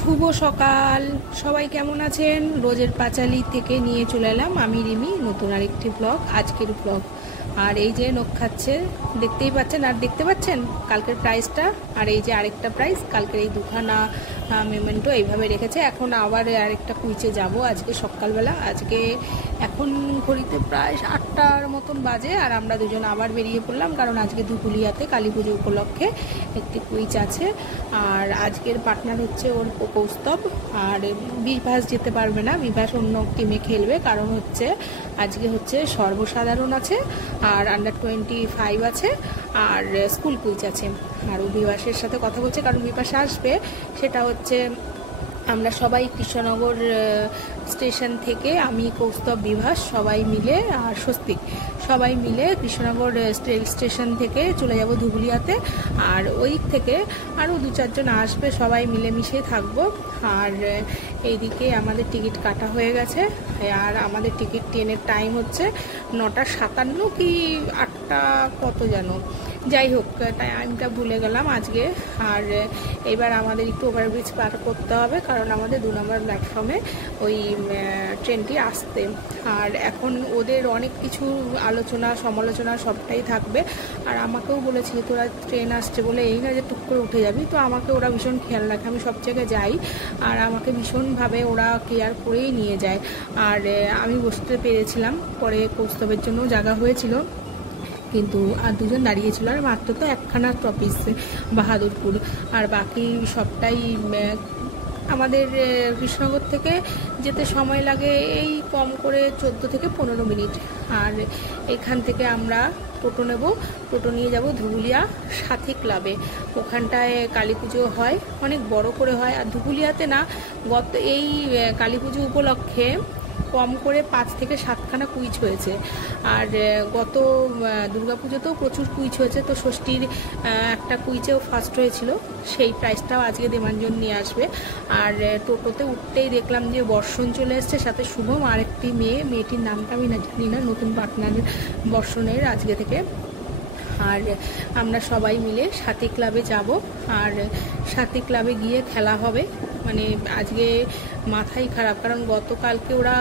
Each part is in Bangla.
শুভ সকাল সবাই, কেমন আছেন? রোজের পাঁচালি থেকে নিয়ে চলে এলাম আমি রিমি নতুন আরেকটি ব্লগ, আজকের ব্লগ। আর এই যে নখ খাচ্ছে, দেখতেই পাচ্ছেন। আর দেখতে পাচ্ছেন কালকের প্রাইসটা, আর এই যে আরেকটা প্রাইস কালকের এই দুখানা মেমেন্টো এইভাবে রেখেছে। এখন আবার আরেকটা কুইচে যাব আজকে সকালবেলা। আজকে এখন ঘড়িতে প্রায় 8টার মতন বাজে, আর আমরা দুজন আবার বেরিয়ে পড়লাম, কারণ আজকে ধুপুলিয়াতে কালী পুজো উপলক্ষে একটি কুইচ আছে। আর আজকের পার্টনার হচ্ছে ওর কৌস্তব, আর বিভাস যেতে পারবে না, বিভাস অন্য টিমে খেলবে, কারণ হচ্ছে আজকে হচ্ছে সর্বসাধারণ আছে, আর আন্ডার 25 আছে, আর স্কুল কুইচ আছে। আর ও বিভাসের সাথে কথা বলছে, কারণ বিভাস আসবে। সেটা হচ্ছে আমরা সবাই কৃষ্ণনগর স্টেশন থেকে, আমি কৌস্তব বিভাস সবাই মিলে আর স্বস্তিক সবাই মিলে কৃষ্ণনগর স্টেশন থেকে চলে যাব ধুবুলিয়াতে। আর ওই থেকে আরও 2-4 জন আসবে, সবাই মিলেমিশে থাকবো। আর এইদিকে আমাদের টিকিট কাটা হয়ে গেছে, আর আমাদের টিকিট ট্রেনের টাইম হচ্ছে 9:57 কি 8টা কত যেন, যাই হোক টাইমটা ভুলে গেলাম আজকে। আর এবার আমাদের একটু ওভারব্রিজ পার করতে হবে, কারণ আমাদের 2 নম্বর প্ল্যাটফর্মে ওই ট্রেনটি আসতে। আর এখন ওদের অনেক কিছু আলোচনা সমালোচনা সবটাই থাকবে। আর আমাকেও বলেছিল তোরা ট্রেন আসছে বলে এই না যে টুক করে উঠে যাবি, তো আমাকে ওরা ভীষণ খেয়াল রাখে, আমি সব জায়গায় যাই আর আমাকে ভীষণভাবে ওরা কেয়ার করেই নিয়ে যায়। আর আমি বসতে পেরেছিলাম, পরে কৌস্তবের জন্য জায়গা হয়েছিল, কিন্তু আর 2 জন দাঁড়িয়েছিল, আর মাত্র তো একখানা স্টপেজ বাহাদুরপুর, আর বাকি সবটাই আমাদের কৃষ্ণনগর থেকে যেতে সময় লাগে এই কম করে 14 থেকে 15 মিনিট। আর এখান থেকে আমরা টোটো নেব, টোটো নিয়ে যাব ধুবুলিয়া সাথী ক্লাবে। ওখানটায় কালী পুজো হয়, অনেক বড় করে হয়। আর ধুবুলিয়াতে না এই কালী পুজো উপলক্ষে কম করে 5 থেকে 7খানা কুইচ হয়েছে। আর গত দুর্গাপুজোতেও প্রচুর কুইচ হয়েছে, তো ষষ্ঠীর একটা কুইচেও ফার্স্ট হয়েছিল, সেই প্রাইসটাও আজকে দেবাঞ্জন নিয়ে আসবে। আর টোটোতে উঠতেই দেখলাম যে বর্ষণ চলে এসছে, সাথে শুভম আর একটি মেয়েটির নামটা আমি জানি না, নতুন পার্টনার বর্ষণের আজকে থেকে। আর আমরা সবাই মিলে সাথী ক্লাবে যাব, আর সাথী ক্লাবে গিয়ে খেলা হবে। মানে আজকে মাথাই খারাপ, কারণ গতকালকে ওরা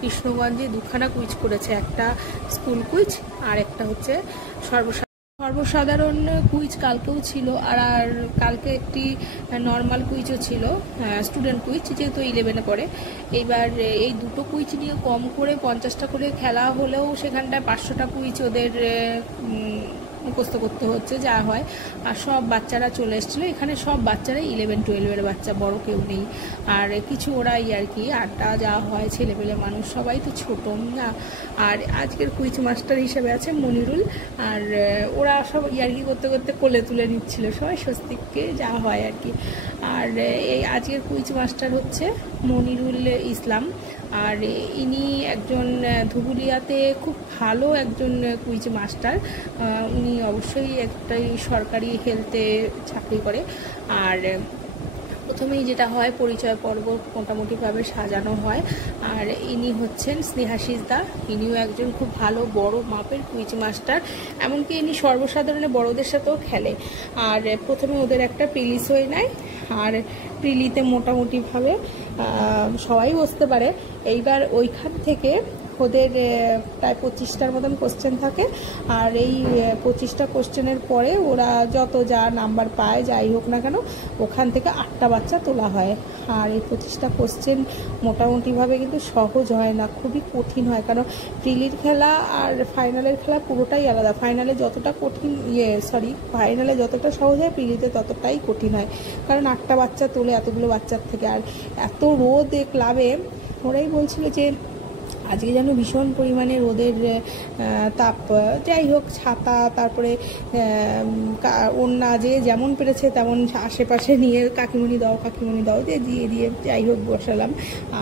কৃষ্ণগঞ্জে 2খানা কুইজ করেছে, একটা স্কুল কুইজ আর একটা হচ্ছে সর্বসাধারণ কুইজ কালকেও ছিল। আর কালকে একটি নর্মাল কুইজও ছিল, স্টুডেন্ট কুইজ, যেহেতু 11-এ পড়ে। এইবার এই দুটো কুইজ নিয়ে কম করে 50টা করে খেলা হলেও সেখানটায় 500টা কুইজ ওদের মুখস্থ করতে হচ্ছে, যা হয়। আর সব বাচ্চারা চলে এসেছিলো, এখানে সব বাচ্চারাই 11-12-এর বাচ্চা, বড় কেউ নেই। আর কিছু ওরাই আর কি আড্ডা যা হয়, ছেলেপেলে মানুষ সবাই তো ছোটো না। আর আজকের কুইজ মাস্টার হিসেবে আছে মনিরুল, আর ওরা সব ইয়ার্কি করতে করতে কোলে তুলে নিচ্ছিল সবাই স্বস্তিককে, যা হয় আর কি। আর এই আজকের কুইজ মাস্টার হচ্ছে মনিরুল ইসলাম, আর ইনি একজন ধুবুলিয়াতে খুব ভালো একজন কুইজ মাস্টার। উনি অবশ্যই একটাই সরকারি হেলথে চাকরি করে। আর প্রথমেই যেটা হয়, পরিচয় পর্ব মোটামুটিভাবে সাজানো হয়। আর ইনি হচ্ছেন স্নেহাশিস দা, ইনিও একজন খুব ভালো বড় মাপের কুইজ মাস্টার, এমনকি ইনি সর্বসাধারণে বড়দের সাথেও খেলে। আর প্রথমে ওদের একটা প্রিলিস হয়ে নেয়, আর প্রিলিতে মোটামুটিভাবে সবাই বসতে পারে। এইবার ওইখান থেকে ওদের প্রায় 25টার মতন কোশ্চেন থাকে, আর এই 25টা কোশ্চেনের পরে ওরা যত যা নাম্বার পায় যাই হোক না কেন, ওখান থেকে 8টা বাচ্চা তোলা হয়। আর এই 25টা কোশ্চেন মোটামুটিভাবে কিন্তু সহজ হয় না, খুবই কঠিন হয়, কারণ প্রিলির খেলা আর ফাইনালের খেলা পুরোটাই আলাদা। ফাইনালে যতটা কঠিন ফাইনালে যতটা সহজ হয়, প্রিলিতে ততটাই কঠিন হয়, কারণ 8টা বাচ্চা তোলে এতগুলো বাচ্চার থেকে। আর এত রোদ ক্লাবে, ওরাই বলছিল যে আজকে যেন ভীষণ পরিমাণে রোদের তাপ। যাই হোক, ছাতা তারপরে ওড়না যে যেমন পেরেছে তেমন আশেপাশে নিয়ে কাকিমণি দাও দিয়ে যাই হোক বসালাম।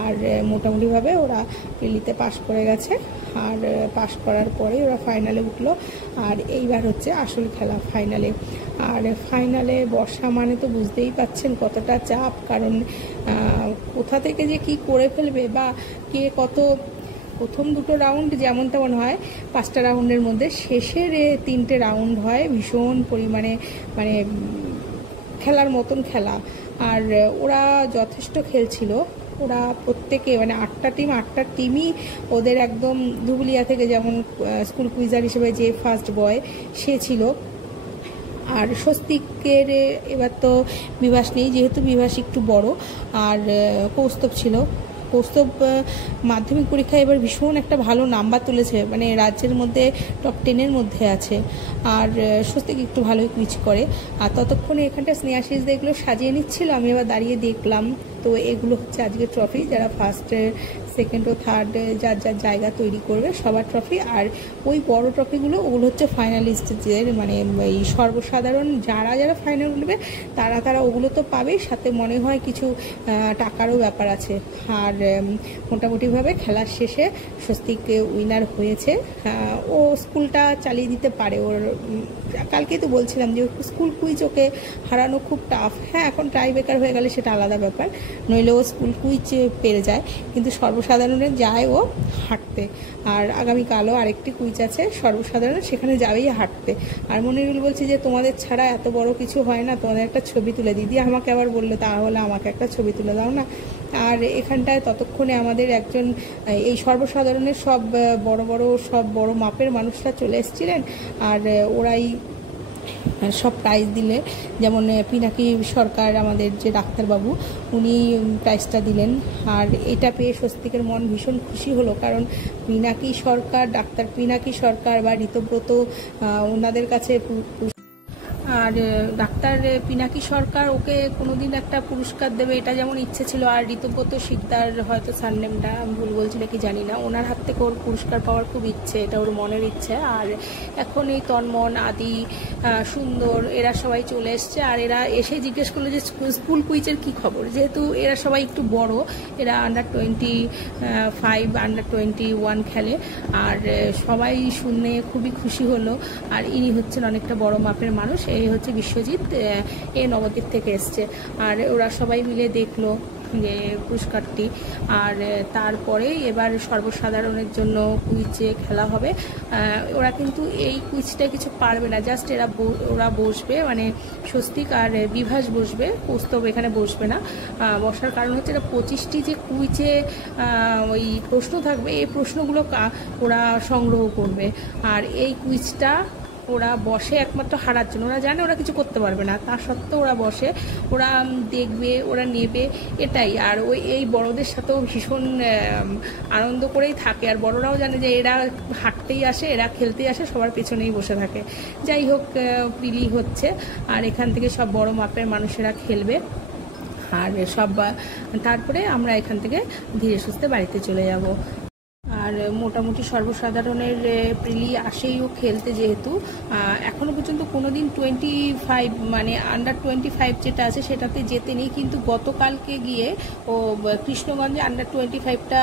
আর মোটামুটিভাবে ওরা প্রিলিতে পাশ করে গেছে, আর পাশ করার পরে ওরা ফাইনালে উঠলো। আর এইবার হচ্ছে আসল খেলা, ফাইনালে। আর ফাইনালে বর্ষা মানে তো বুঝতেই পাচ্ছেন কতটা চাপ, কারণ কোথা থেকে যে কি করে ফেলবে বা কে কত। প্রথম 2টো রাউন্ড যেমন তেমন হয়, 5টা রাউন্ডের মধ্যে শেষের 3টে রাউন্ড হয় ভীষণ পরিমাণে, মানে খেলার মতন খেলা। আর ওরা যথেষ্ট খেলছিল। ওরা প্রত্যেকে মানে 8টা টিমই ওদের একদম ধুবুলিয়া থেকে, যেমন স্কুল কুইজার হিসেবে যে ফার্স্ট বয় সে ছিল। আর স্বস্তিকের এবার তো বিভাস নেই, যেহেতু বিভাস একটু বড়। আর কৌস্তব ছিল। কৌস্তব মাধ্যমিক পরীক্ষায় এবার ভীষণ একটা ভালো নাম্বার তুলেছে, মানে রাজ্যের মধ্যে টপ 10-এর মধ্যে আছে। আর স্বস্তিক একটু ভালোই কুইজ করে। আর ততক্ষণে এখানটা স্নেহাশিস এগুলো সাজিয়ে নিচ্ছিল, আমি এবার দাঁড়িয়ে দেখলাম। তো এগুলো হচ্ছে আজকে ট্রফি, যারা ফার্স্ট সেকেন্ড ও থার্ড যার যার জায়গা তৈরি করবে সবার ট্রফি। আর ওই বড় ট্রফিগুলো ওগুলো হচ্ছে ফাইনালিস্টদের, মানে এই সর্বসাধারণ যারা যারা ফাইনাল উঠবে তারা ওগুলো তো পাবেই, সাথে মনে হয় কিছু টাকারও ব্যাপার আছে। আর মোটামুটিভাবে খেলার শেষে স্বস্তিক উইনার হয়েছে। ও স্কুলটা চালিয়ে দিতে পারে। ওর কালকেই তো বলছিলাম যে স্কুল কুইজ ওকে হারানো খুব টাফ। হ্যাঁ, এখন টাই ব্রেকার হয়ে গেলে সেটা আলাদা ব্যাপার, নইলে ও স্কুল কুইজ পেরে যায়, কিন্তু সর্বসাধারণে যায় ও হাঁটতে। আর আগামীকালও আরেকটি কুইজ আছে সর্বসাধারণ, সেখানে যাবেই হাঁটতে। আর মনিরুল বলছে যে তোমাদের ছাড়া এত বড় কিছু হয় না, তোমাদের একটা ছবি তুলে দিদি। আমাকে আবার বললো তাহলে আমাকে একটা ছবি তুলে দাও না। আর এখানটায় ততক্ষণে আমাদের একজন এই সর্বসাধারণের সব বড় মাপের মানুষরা চলে এসেছিলেন। আর ওরাই সব প্রাইজ দিলে, যেমন পিনাকি সরকার আমাদের যে ডাক্তারবাবু, উনি প্রাইজটা দিলেন। আর এটা পেয়ে স্বস্তিকের মন ভীষণ খুশি হলো, কারণ পিনাকি সরকার, ডাক্তার পিনাকি সরকার বা ঋতব্রত, ওনাদের কাছে আর ডাক্তার পিনাকি সরকার ওকে কোনোদিন একটা পুরস্কার দেবে এটা যেমন ইচ্ছে ছিল। আর ঋতব্রত শিকদার, হয়তো সারনেমটা ভুল বলছি নাকি জানি না, ওনার হাত থেকে ওর পুরস্কার পাওয়ার খুব ইচ্ছে, এটা ওর মনের ইচ্ছে। আর এখন এই তন্মন, আদি, সুন্দর এরা সবাই চলে এসছে। আর এরা এসে জিজ্ঞেস করলো যে স্কুল কুইজের কী খবর, যেহেতু এরা সবাই একটু বড়, এরা আন্ডার 25, আন্ডার 21 খেলে। আর সবাই শুনে খুবই খুশি হলো। আর ইনি হচ্ছেন অনেকটা বড় মাপের মানুষ, এই হচ্ছে বিশ্বজিৎ, এ নবদ্বীপ থেকে এসছে। আর ওরা সবাই মিলে দেখলো যে পুরস্কারটি। আর তারপরে এবার সর্বসাধারণের জন্য কুইজে খেলা হবে। ওরা কিন্তু এই কুইজটা কিছু পারবে না, জাস্ট ওরা বসবে, মানে স্বস্তিক আর বিভাস বসবে, কৌস্তব এখানে বসবে না। বসার কারণ হচ্ছে এটা 25টি যে কুইজে ওই প্রশ্ন থাকবে, এই প্রশ্নগুলো ওরা সংগ্রহ করবে। আর এই কুইজটা ওরা বসে একমাত্র হারার জন্য, ওরা জানে ওরা কিছু করতে পারবে না, তা সত্ত্বেও ওরা বসে, ওরা দেখবে, ওরা নেবে, এটাই। আর এই বড়দের সাথেও ভীষণ আনন্দ করেই থাকে। আর বড়রাও জানে যে এরা হাঁটতেই আসে, এরা খেলতেই আসে, সবার পেছনেই বসে থাকে। যাই হোক, প্রিলি হচ্ছে, আর এখান থেকে সব বড় মাপের মানুষেরা খেলবে। আর তারপরে আমরা এখান থেকে ধীরে সুস্থে বাড়িতে চলে যাব। আর মোটামুটি সর্বসাধারণের প্রিলি আসেই ও খেলতে, যেহেতু এখনও পর্যন্ত কোনো দিন 25 মানে আন্ডার 25 যেটা আছে সেটাতে যেতে নেই, কিন্তু গতকালকে গিয়ে ও কৃষ্ণগঞ্জে আন্ডার 25টা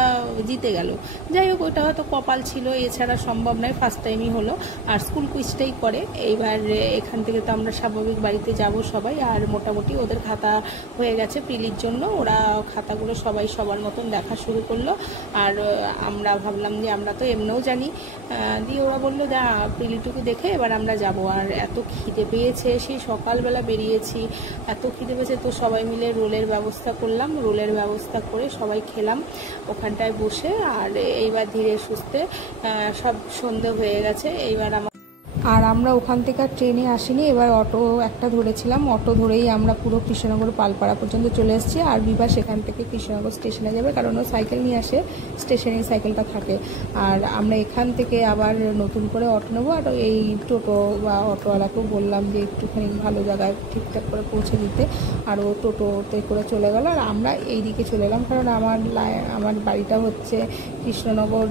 জিতে গেল। যাই হোক, ওইটা হয়তো কপাল ছিল, এছাড়া সম্ভব নয়, ফার্স্ট টাইমই হলো। আর স্কুল কুইজটাই করে। এইবার এখান থেকে তো আমরা স্বাভাবিক বাড়িতে যাব সবাই। আর মোটামুটি ওদের খাতা হয়ে গেছে প্রিলির জন্য, ওরা খাতাগুলো সবাই সবার মতন দেখা শুরু করলো। আর আমরা ভাবলাম যে আমরা তো এমনিও জানি, দিয়ে ওরা বললো যা প্রিলিটুকু দেখে এবার আমরা যাব। আর এত খিদে পেয়েছে, সেই সকালবেলা বেরিয়েছি, এত খিদে পেয়েছে, তো সবাই মিলে রোলের ব্যবস্থা করলাম, রোলের ব্যবস্থা করে সবাই খেলাম ওখানটায় বসে। আর এইবার ধীরে সুস্থে সব সন্ধে হয়ে গেছে। এইবার আর আমরা ওখান থেকে ট্রেনে আসিনি, এবার অটো একটা ধরেছিলাম, অটো ধরেই আমরা পুরো কৃষ্ণনগর পালপাড়া পর্যন্ত চলে এসেছি। আর বিভা সেখান থেকে কৃষ্ণনগর স্টেশনে যাবে, কারণ ও সাইকেল নিয়ে আসে, স্টেশনে সাইকেলটা থাকে। আর আমরা এখান থেকে আবার নতুন করে অটো নেবো। আর এই টোটো বা অটোওয়ালাকেও বললাম যে একটুখানি ভালো জায়গায় ঠিকঠাক করে পৌঁছে দিতে, আর ও টোটোতে করে চলে গেল। আর আমরা এই দিকে চলে এলাম, কারণ আমার বাড়িটা হচ্ছে কৃষ্ণনগর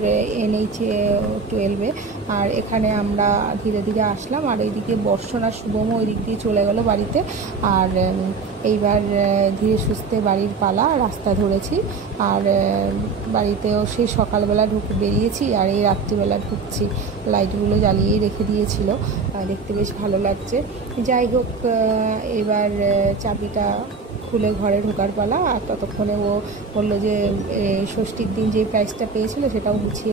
NH-12। আর এখানে আমরা ধীরে ধীরে আসলাম। আর এইদিকে বর্ষণ আর শুভমও ওই দিক দিয়ে চলে গেল বাড়িতে। আর এইবার ধীরে সুস্থে বাড়ির পালা, রাস্তা ধরেছি। আর বাড়িতেও সেই সকালবেলা বেরিয়েছি, আর এই রাত্রিবেলা ঢুকছি। লাইটগুলো জ্বালিয়েই রেখে দিয়েছিল, দেখতে বেশ ভালো লাগছে। যাই হোক, এবার চাবিটা খুলে ঘরে ঢোকার পালা। আর ততক্ষণে ও বললো যে ষষ্ঠীর দিন যে প্রাইজটা পেয়েছিল সেটাও গুছিয়ে